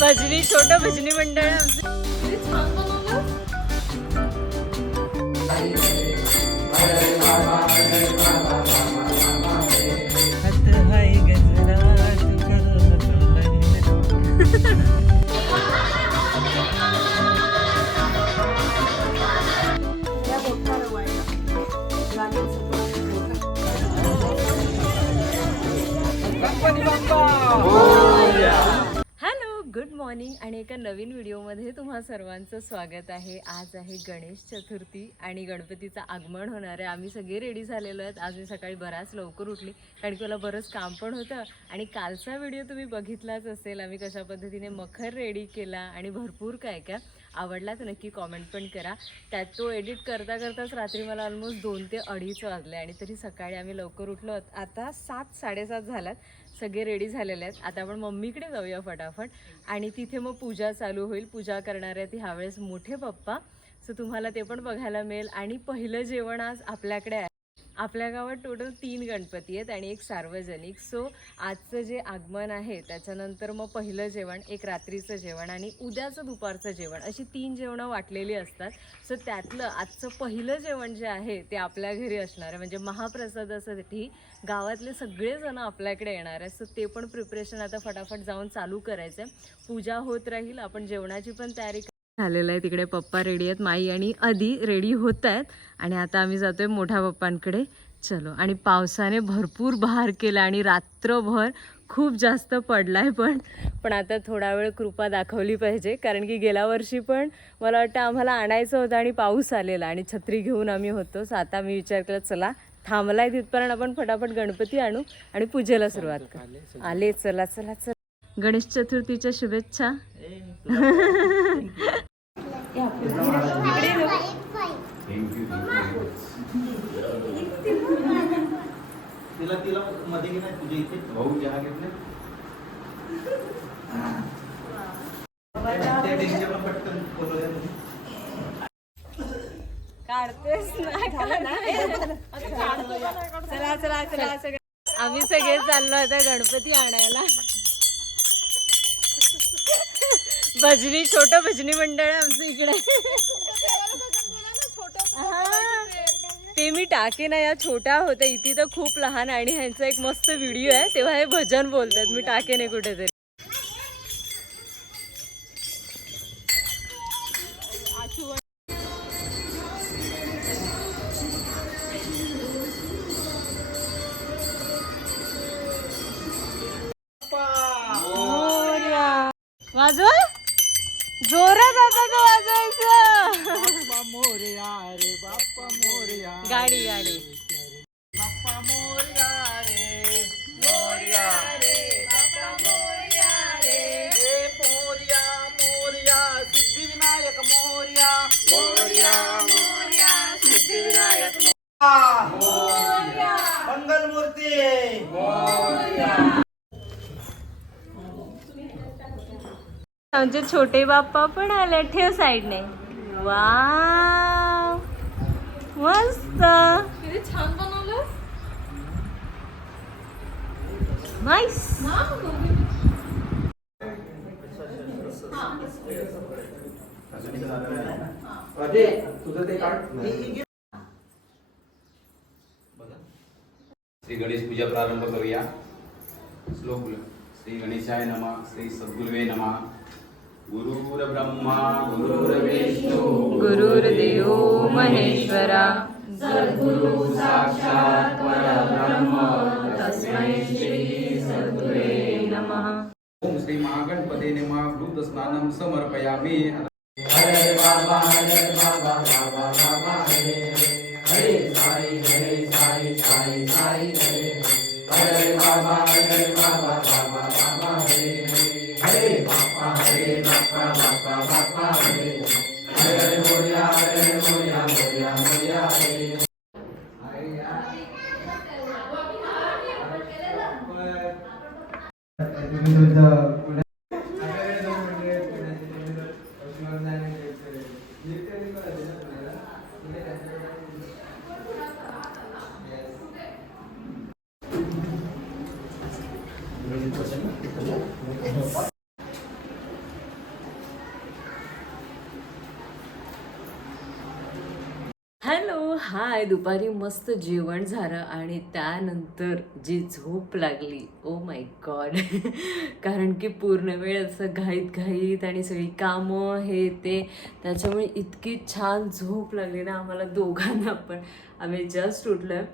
भजनी छोट भजनी मंडळ. आहे आमचं हात हाय मॉर्निंग आणि एका नवीन व्हिडिओमध्ये तुम्हा सर्वांचं स्वागत आहे. आज आहे गणेश चतुर्थी आणि गणपतीचं आगमन होणार आहे. आम्ही सगळे रेडी झालेलो आहेत. आज मी सकाळी बराच लवकर उठली कारण की मला बरंच काम पण होतं आणि कालचा व्हिडिओ तुम्ही बघितलाच असेल. आम्ही कशा पद्धतीने मखर रेडी केला आणि भरपूर काय काय आवडला तर नक्की कॉमेंट पण करा. त्यात तो एडिट करता करताच रात्री मला ऑलमोस्ट दोन ते अडीच वाजले आणि तरी सकाळी आम्ही लवकर उठलो. आहोत. आता सात साडेसात झालात. सगळे रेडी झालेले आहेत. आता आपण मम्मीकडे जाऊया फटाफट. आणि तिथे मग पूजा चालू होईल. पूजा करणाऱ्या ती ह्यावेळेस मोठे पप्पा. सो तुम्हाला ते पण बघायला मिळेल. आणि पहिलं जेवण आज आपल्याकडे आहे. आपल्या गावात टोटल तीन गणपती आहेत आणि एक सार्वजनिक. सो आजचं जे आगमन आहे त्याच्यानंतर मग पहिलं जेवण एक रात्रीचं जेवण आणि उद्याचं दुपारचं जेवण अशी तीन जेवणं वाटलेली असतात. सो त्यातलं आजचं पहिलं जेवण जे आहे ते आपल्या घरी असणार आहे. म्हणजे महाप्रसादासाठी गावातले सगळेजण आपल्याकडे येणार आहे सो ते पण प्रिपरेशन आता फटाफट जाऊन चालू करायचं आहे पूजा होत राहील आपण जेवणाची पण तयारी झालेलं आहे. तिकडे पप्पा रेडी आहेत. माई आणि आधी रेडी होत आहेत. आणि आता आम्ही जातोय मोठ्या पप्पांकडे. चलो. आणि पावसाने भरपूर बहार केला आणि रात्रभर खूप जास्त पडलाय पण. पण आता थोडा वेळ कृपा दाखवली पाहिजे. कारण की गेल्या वर्षी पण मला वाटतं आम्हाला आणायचं होतं आणि पाऊस आलेला आणि छत्री घेऊन आम्ही होतो. सो आता मी विचार केला चला थांबलाय तिथपर्यंत आपण फटाफट गणपती आणू आणि पूजेला सुरुवात करू. आले चला. चला चला गणेश चतुर्थीच्या शुभेच्छा. तिला तिला मध्ये घेणार तुझे इथे? भाऊ चहा घेतले? काढतेस. चला चला चला सगळे आम्ही सगळे चाललो आता गणपती आणायला. भजनी छोट भजनी मंडळ आहे आमचं इकडे. ते मी टाके ना या छोट्या होत्या. इथे तर खूप लहान आणि ह्यांचा एक मस्त व्हिडिओ आहे. तेव्हा हे भजन बोलतात. मी टाके नाही कुठेतरी. मोरया रे बाप्पा मोरया गाडी गाडी. बाप्पा मोरया रे. मोरया रे. बाप्पा मोरया रे. रे मोरया मोरया सिद्धिविनायक मोरया. मोरया मोरया सिद्धिविनायक मोरया. मंगल मूर्ती आमचे छोटे बाप्पा पण आले ठेव साईडने वा मस्त. छान बनवलं नाईस तुझं ते काढ. श्री गणेश पूजा प्रारंभ करूया. श्लोक श्री गणेशाय नमः श्री सद्गुरुवे नमः. गुरुर्ब्रह्मा गुरुर्विष्णू गुरुर्देव महेश्वरा. सद्गुरु साक्षात परब्रह्म. तस्मै श्री सद्गुरे ओम श्री महागणपते नमः. भूत स्नानम समर्पयामि. हरे बाबा हरे बाबा बाबा बाबा हरे. हरे साई हरे साई साई साई हरे. हरे बाबा हरे बाबा बाबा. even though the दुपारी मस्त जेवण झालं आणि त्यानंतर जी झोप लागली ओ माय गॉड कारण की पूर्ण वेळ असं घाईत घाईत आणि सगळी कामं हे ते त्याच्यामुळे इतकी छान झोप लागली ना आम्हाला दोघांना पण. आम्ही जस्ट उठलं.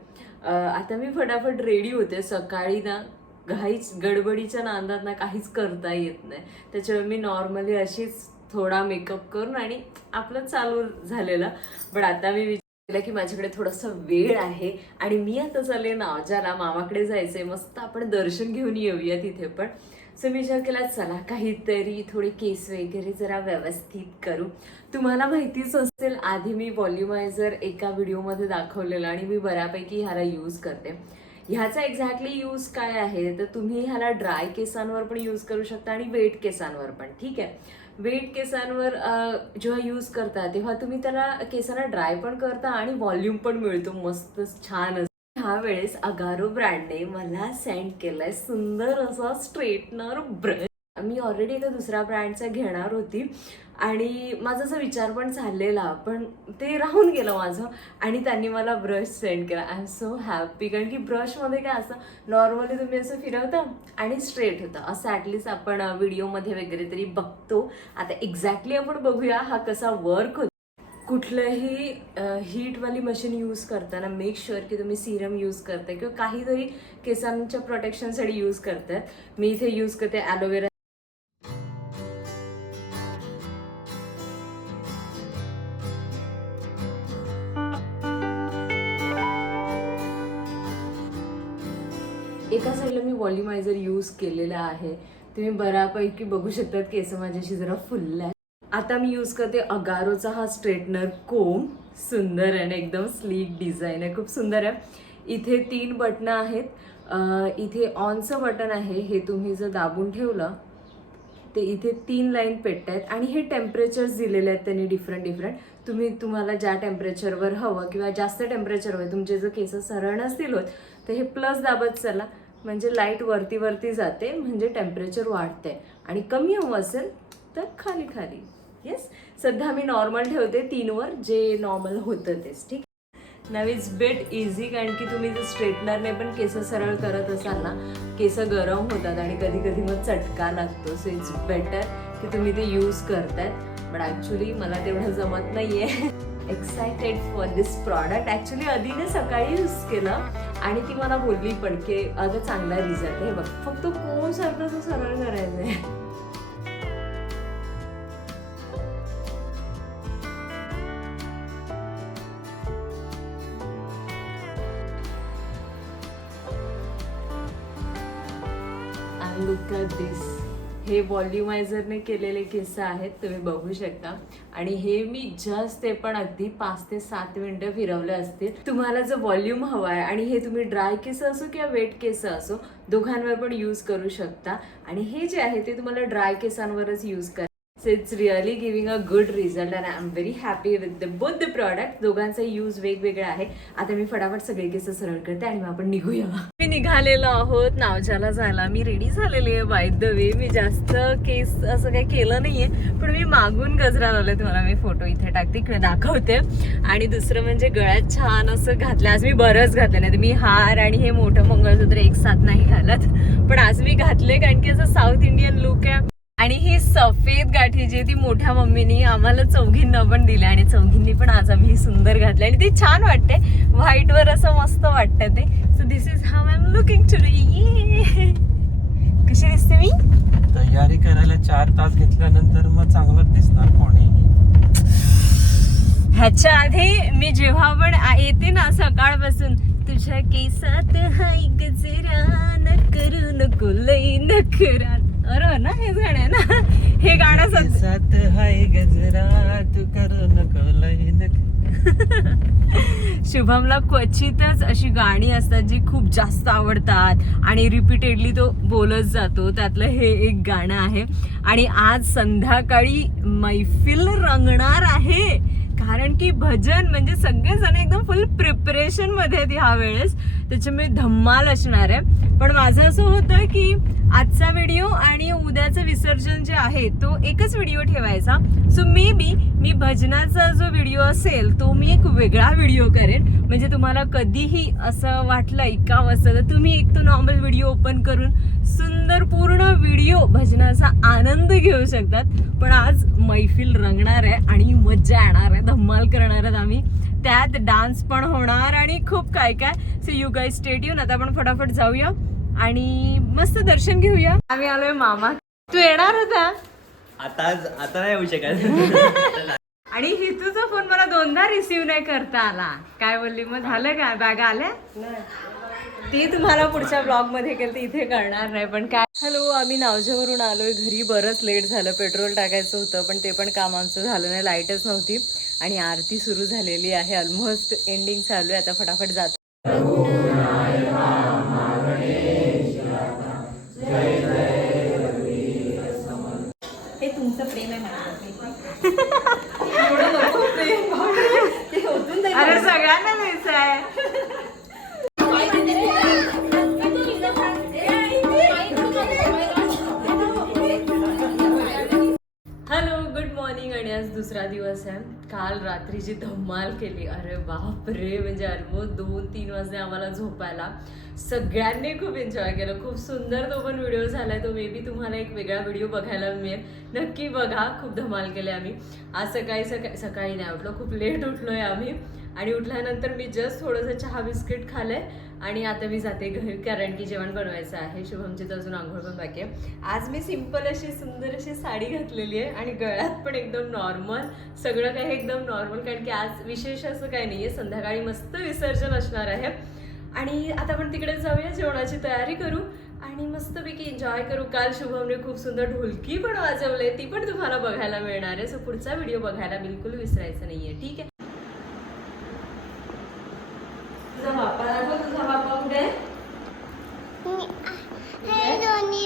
आता मी फटाफट रेडी होते. सकाळी ना घाईच गडबडीच्या नांदात ना काहीच करता येत नाही. त्याच्यामुळे मी नॉर्मली अशीच थोडा मेकअप करून आणि आपलं चालू झालेलं. पण आता मी विचार की माझ्याकडे थोडासा वेळ आहे आणि मी आता चालले ज्याला मामाकडे जायचंय मस्त आपण दर्शन घेऊन येऊया तिथे पण. सो मी विचार केला चला काहीतरी थोडे केस वगैरे जरा व्यवस्थित करू. तुम्हाला माहितीच असेल आधी मी वॉल्युमायझर एका व्हिडिओमध्ये दाखवलेला आणि मी बऱ्यापैकी ह्याला यूज करते. ह्याचा एक्झॅक्टली यूज काय आहे? तर तुम्ही ह्याला ड्राय केसांवर पण यूज करू शकता आणि वेट केसांवर पण ठीक आहे? वेट केसांवर जेव्हा यूज करता तेव्हा तुम्ही त्याला केसांना ड्राय पण करता आणि व्हॉल्यूम पण मिळतो. मस्त छान असं. ह्या वेळेस अगारो ब्रँडने मला सेंड केलाय सुंदर असा स्ट्रेटनर ब्रश मी ऑलरेडी इथं दुसऱ्या ब्रँडचा घेणार होती. आणि माझा असा विचार पण झालेला पण ते राहून गेलं माझं. आणि त्यांनी मला ब्रश सेंड केला. आय एम सो हॅपी कारण की ब्रशमध्ये काय असं नॉर्मली तुम्ही असं फिरवता आणि स्ट्रेट होतं. असं ॲटलिस्ट आपण व्हिडिओमध्ये वगैरे तरी बघतो. आता एक्झॅक्टली आपण बघूया हा कसा वर्क होतो. कुठलंही हीटवाली मशीन यूज करताना मेक शुअर की तुम्ही सिरम यूज करताय. किंवा काहीतरी केसांच्या प्रोटेक्शनसाठी यूज करताय मी इथे यूज करते ॲलोवेरा पॉलिमायझर यूज केलेला आहे. तुम्ही बऱ्यापैकी बघू शकतात केस माझ्याशी जरा फुलला आहे आता मी यूज करते अगारोचा हा स्ट्रेटनर कोम. सुंदर आहे एकदम स्लीक डिझाईन आहे. खूप सुंदर आहे. इथे तीन बटणं आहेत. इथे ऑनचं बटन आहे. हे तुम्ही जर दाबून ठेवलं ते इथे तीन लाईन पेटत आहेत. आणि हे टेम्परेचर्स दिलेले आहेत त्यांनी डिफरंट डिफरंट तुम्ही तुम्हाला ज्या टेम्परेचरवर हवं किंवा जास्त टेम्परेचर तुमचे जर केस सरळ नसतील होत तर हे प्लस दाबत चला. म्हणजे लाइट वरती वरती जाते म्हणजे टेम्परेचर वाढते. आणि कमी हवं असेल तर खाली खाली. येस सध्या मी नॉर्मल ठेवते तीनवर जे नॉर्मल होतं तेच. ठीक? नव इज बेट इझी कारण की तुम्ही जर स्ट्रेटनरने पण केस सरळ करत असाल ना केस गरम होतात आणि कधी कधी मग चटका लागतो. सो इट्स बेटर की तुम्ही ते यूज करतायत. बट ॲक्च्युली मला तेवढं जमत नाही आहे excited for this product actually आधीने सकाळी यूज केलं आणि ती मला बोलली पण की अगं चांगला रिझल्ट आहे. बघ फक्त कोण सारखं सरळ करायचं आहे लुक दिस हे वॉल्युमायझरने केलेले केस आहेत तुम्ही बघू शकता. आणि हे मी जस्ट ते पण अगदी पाच ते सात मिनिटं फिरवले असतील. तुम्हाला जो व्हॉल्यूम हवा आहे आणि हे तुम्ही ड्राय केस असो किंवा वेट केस असो दोघांवर पण यूज करू शकता. आणि हे जे आहे ते तुम्हाला ड्राय केसांवरच यूज करा so it's really giving a good result and I am very happy with the both the product दोघांचा यूज वेगवेगळा आहे. आता मी फटाफट सगळे केस सरळ करते आणि मग आपण निघूया. मी निघालेलो आहोत नावजाला जायला. मी रेडी झालेली आहे बाय द वे मी जास्त केस असं काही केलं नाहीये पण मी मागून गजरा लावले तुम्हाला मी फोटो इथे टाकते किंवा दाखवते. आणि दुसरं म्हणजे गळ्यात छान असं घातलं. आज मी बरंच घातलं नाही तर मी हार आणि हे मोठं मंगळसूत्र एक साथ नाही घालत. पण आज मी घातले कारण की असं साऊथ इंडियन लुक आहे. आणि ही सफेद गाठी जी ती मोठ्या मम्मीनी आम्हाला चौघींना पण दिली आणि चौघींनी पण आज आम्ही ही सुंदर घातली आणि ती छान वाटते. व्हाईट वर असं मस्त वाटतं ते. So this is how I am looking to ये कशी दिसते मी? तयारी करायला चार तास घेतल्यानंतर मग चांगलं दिसणार कोणी ह्याच्या आधी मी जेव्हा पण येते ना सकाळपासून तुझ्या केसात हाय गजरा न करू नको लई नखरा अरे ना हेच गाणं आहे ना. हे गाणं सध्या सात हाय गजरा तू करू नको लय नको. शुभमला क्वचितच अशी गाणी असतात जी खूप जास्त आवडतात आणि रिपीटेडली तो बोलत जातो. त्यातलं हे एक गाणं आहे. आणि आज संध्याकाळी मैफिल रंगणार आहे. कारण की भजन म्हणजे सगळेजण एकदम फुल प्रिपरेशनमध्ये आहेत ह्या वेळेस त्याच्यामुळे धम्माल असणार आहे. पण माझं असं होतं की आजचा व्हिडिओ आणि उद्याचं विसर्जन जे आहे तो एकच व्हिडिओ ठेवायचा. सो मे बी मी भजनाचा जो व्हिडिओ असेल तो मी एक वेगळा व्हिडिओ करेन. म्हणजे तुम्हाला कधीही असं वाटलं ऐकावं असं तर तुम्ही एक तो नॉर्मल व्हिडिओ ओपन करून सुंदर पूर्ण व्हिडिओ भजनाचा आनंद घेऊ शकतात. पण आज मैफिल रंगणार आहे आणि मज्जा येणार आहे धम्माल करणार आहेत आम्ही. त्यात डान्स पण होणार आणि खूप काय काय सो यू गाय स्टेट येऊन आता आपण फटाफट जाऊया. आणि मस्त दर्शन घेऊया. आम्ही आलोय मामा. तू येणार होता? आता आता नाही होऊ शकत. आणि हितूचा फोन मला दोनदा रिसीव नाही करता आला. काय बोलली? मग झालं का? बॅग आल्या? ती तुम्हाला पुढच्या ब्लॉगमध्ये केलं तर इथे करणार नाही पण काय? हॅलो आम्ही नावजेवरून आलोय. घरी बरंच लेट झालं. पेट्रोल टाकायचं होतं पण ते पण काम आमचं झालं नाही. लाईटच नव्हती. आणि आरती सुरू झालेली आहे. ऑलमोस्ट एंडिंग चालू आहे. आता फटाफट जातो. अरे सगळ्यांना द्यायचं आहे हॅलो गुड मॉर्निंग आणि आज दुसरा दिवस आहे. काल रात्रीची धमाल केली अरे बापरे म्हणजे ऑलमोस्ट दोन तीन वाजले आम्हाला झोपायला. सगळ्यांनी खूप एन्जॉय केलं. खूप सुंदर तो पण व्हिडिओ झालाय. तो मे बी तुम्हाला एक वेगळा व्हिडिओ बघायला मिळेल. नक्की बघा. खूप धमाल केली आम्ही. आज सकाळी सकाळी सकाळी नाही उठलो. खूप लेट उठलोय आम्ही. आणि उठल्यानंतर मी जस्ट थोडंसं चहा बिस्किट खालंय आणि आता मी जाते घरी कारण की जेवण बनवायचं आहे. शुभमची तर अजून आंघोळ पण बाकी आहे. आज मी सिंपल अशी सुंदर अशी साडी घातलेली आहे आणि गळ्यात पण एकदम नॉर्मल सगळं काही एकदम नॉर्मल कारण की आज विशेष असं काही नाही आहे संध्याकाळी मस्त विसर्जन असणार आहे. आणि आता आपण तिकडे जाऊया जेवणाची तयारी करू आणि मस्तपैकी एन्जॉय करू. काल शुभमने खूप सुंदर ढोलकी पण वाजवले ती पण तुम्हाला बघायला मिळणार आहे. सो पुढचा व्हिडिओ बघायला बिलकुल विसरायचा नाहीये. ठीक आहे तुझा बाप्पा दाखव तुझा बाप्पा कुठे आहे?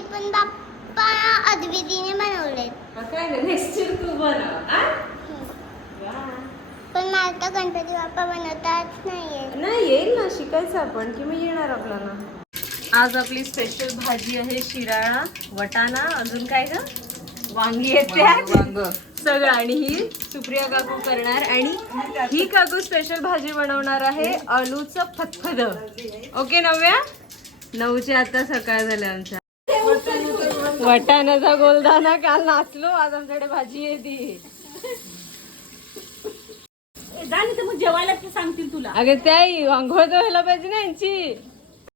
दोन्ही पण बाप्पा अद्वितीने बनवलेत. हा काय नाही नेक्स्ट इयर तू बनव आ? पण मला तर गणपती बाप्पा बनवताच नाहीये. नाही येईल ना शिकायचं आपण की मी येणार आपल्याला. आज आपली स्पेशल भाजी आहे शिराळा वटाणा अजून काय ग? वांगी येते सगळं आणि ही सुप्रिया काकू करणार आणि ही काकू स्पेशल भाजी बनवणार आहे आलूचं फतफद. ओके नव्या? नऊचे आता सकाळ झाल्या आमच्या. वटाण्याचा गोलदाना काल नाचलो आज आमच्याकडे भाजी येते मग जेवायला ते सांगतील तुला. अगं त्याही आंघोळ तर व्हायला पाहिजे ना यांची.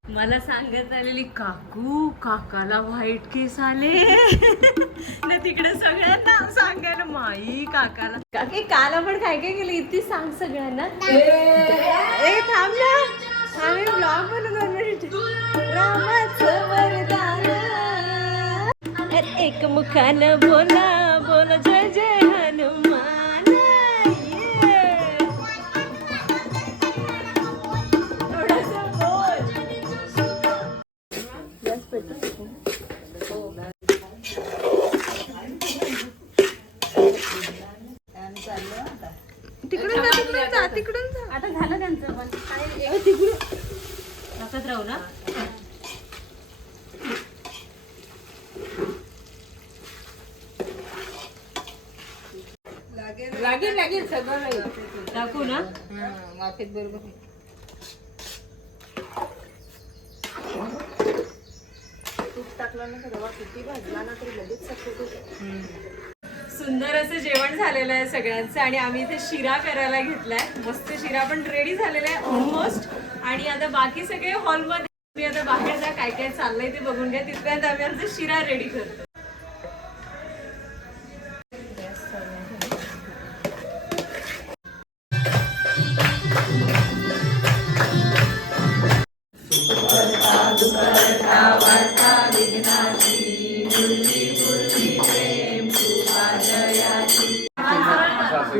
मला सांगत आलेली काकू काकाला व्हाईट केस आले. न तिकडे सगळ्यांना सांगायला माई काकाला. काकी काल आपण काय काय केलं? इतकी सांग सगळ्यांना. ए थांब ना. आम्ही ब्लॉग बनवू दोन मिनिट. रामाचं एक मुखानं बोला बोला सगळं टाकू ना? वाफेत बरोबर सुंदर असं जेवण झालेलं आहे सगळ्यांचं आणि आम्ही इथे शिरा करायला घेतलाय. मस्त शिरा पण रेडी झालेला आहे ऑलमोस्ट आणि आता बाकी सगळे हॉलमध्ये तुम्ही आता बाहेर जा काय काय चाललंय ते बघून घ्या. तिथपर्यंत आम्ही आमचा शिरा रेडी करतो.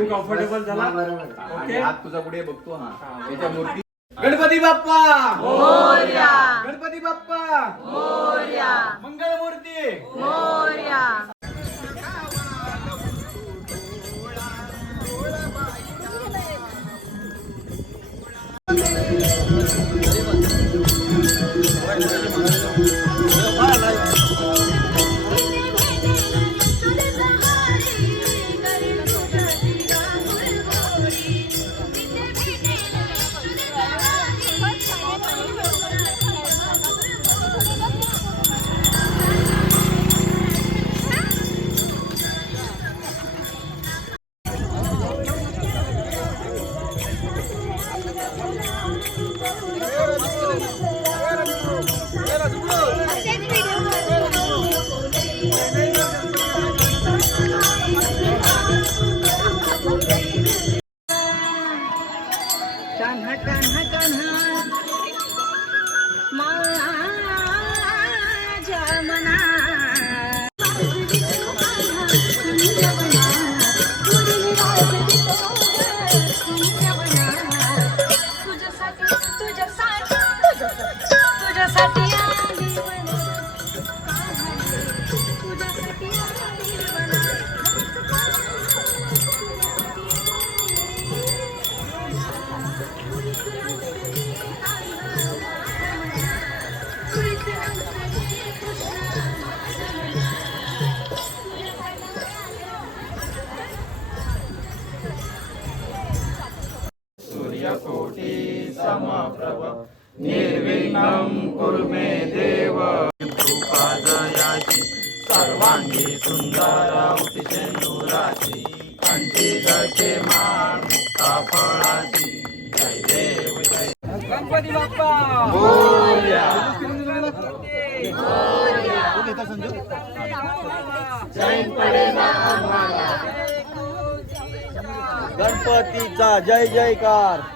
कम्फर्टेबल झाला? आणि हात तुझा पुढे बघतो ना त्याच्या मूर्ती. गणपती बाप्पा! गणपती बाप्पा! पूर्णं कुर्मे देव. सर्वांगी सुंदरा उठशेंदुराची कंठी जटे मान मुक्ता फळाची. जय देव जय गणपती बाप्पा! गणपतीचा जय जयकार.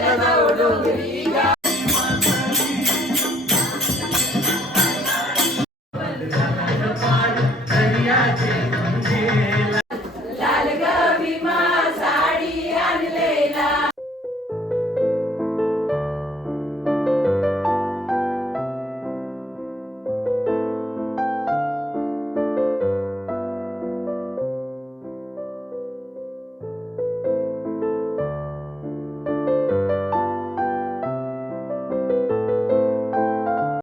なな